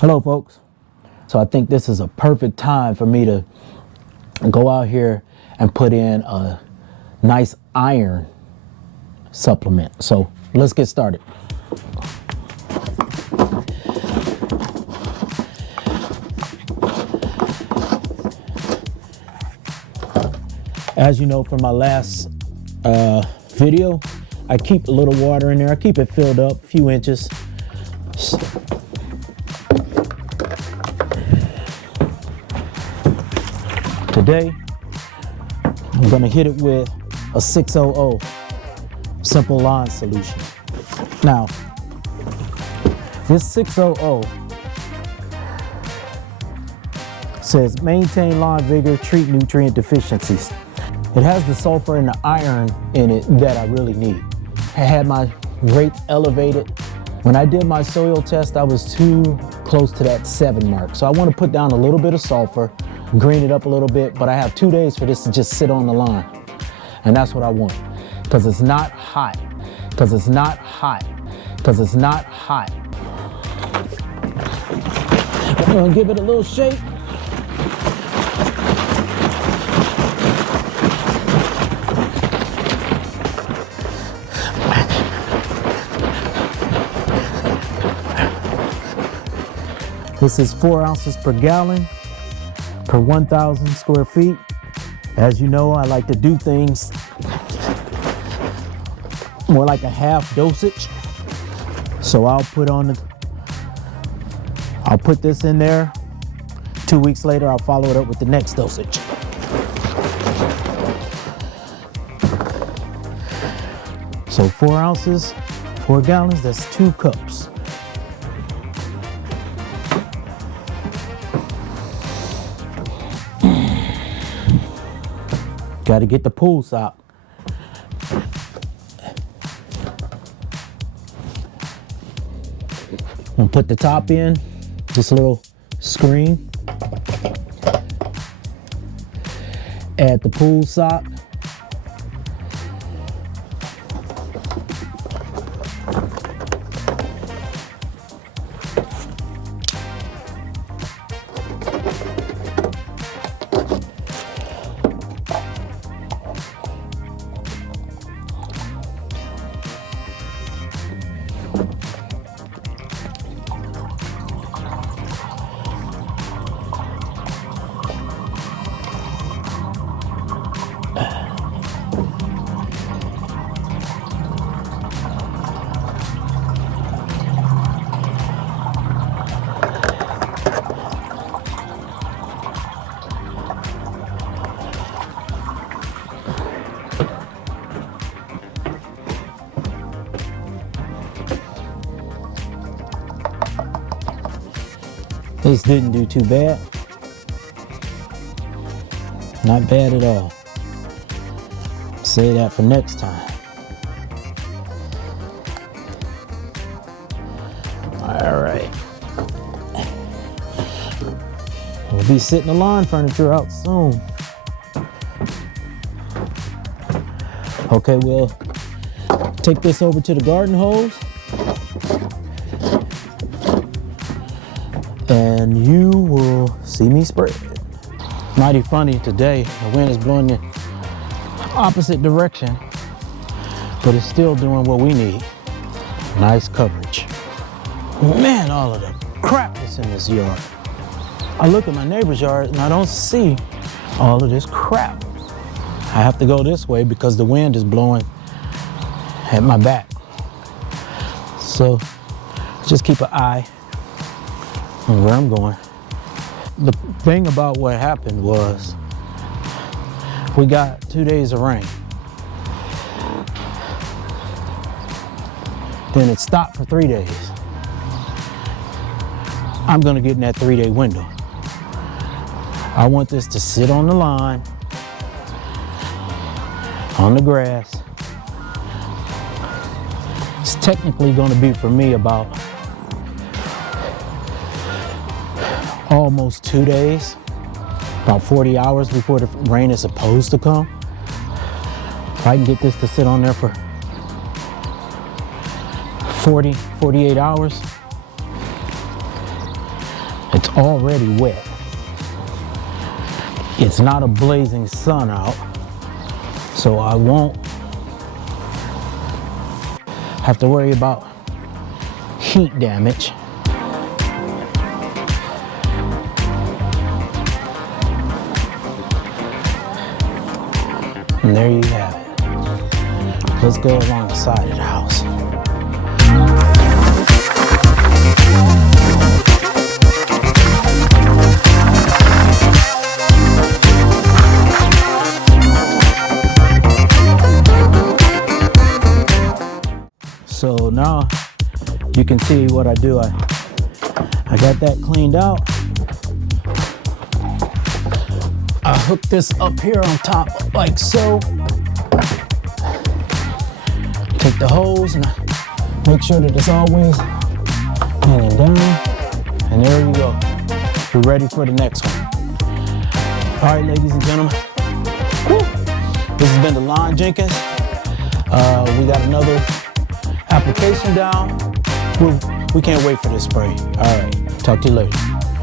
Hello folks. So I think this is a perfect time for me to go out here and put in a nice iron supplement. So let's get started. As you know from my last video, I keep a little water in there. I keep it filled up a few inches. Today, I'm gonna hit it with a 600 simple lawn solution. Now, this 600 says maintain lawn vigor, treat nutrient deficiencies. It has the sulfur and the iron in it that I really need. I had my rates elevated. When I did my soil test, I was too close to that 7 mark. So I want to put down a little bit of sulfur, green it up a little bit, but I have 2 days for this to just sit on the lawn. And that's what I want. Because it's not hot. Because it's not hot. Because it's not hot. I'm going to give it a little shake. This is 4 ounces per gallon per 1,000 square feet. As you know, I like to do things more like a half dosage. So I'll put this in there. 2 weeks later, I'll follow it up with the next dosage. So 4 ounces, 4 gallons, that's 2 cups. Got to get the pool sock. I'm gonna put the top in, this little screen. Add the pool sock. This didn't do too bad. Not bad at all. Say that for next time. All right. We'll be sitting the lawn furniture out soon. Okay, we'll take this over to the garden hose. And you will see me spray it. Mighty funny today, the wind is blowing the opposite direction, but it's still doing what we need. Nice coverage. Man, all of the crap that's in this yard. I look at my neighbor's yard and I don't see all of this crap. I have to go this way because the wind is blowing at my back. So just keep an eye where I'm going. The thing about what happened was we got 2 days of rain. Then it stopped for 3 days. I'm gonna get in that 3-day window. I want this to sit on the lawn, on the grass. It's technically gonna be for me about almost 2 days, about 40 hours before the rain is supposed to come. If I can get this to sit on there for 48 hours, It's already wet. It's not a blazing sun out, so I won't have to worry about heat damage. And there you have it. Let's go along the side of the house. So now you can see what I do. I got that cleaned out. I hook this up here on top like so. Take the hose and I make sure that it's always hanging down. And there you go. We're ready for the next one. All right, ladies and gentlemen. Woo. This has been the Lawn Jenkins. We got another application down. We can't wait for this spray. All right, talk to you later.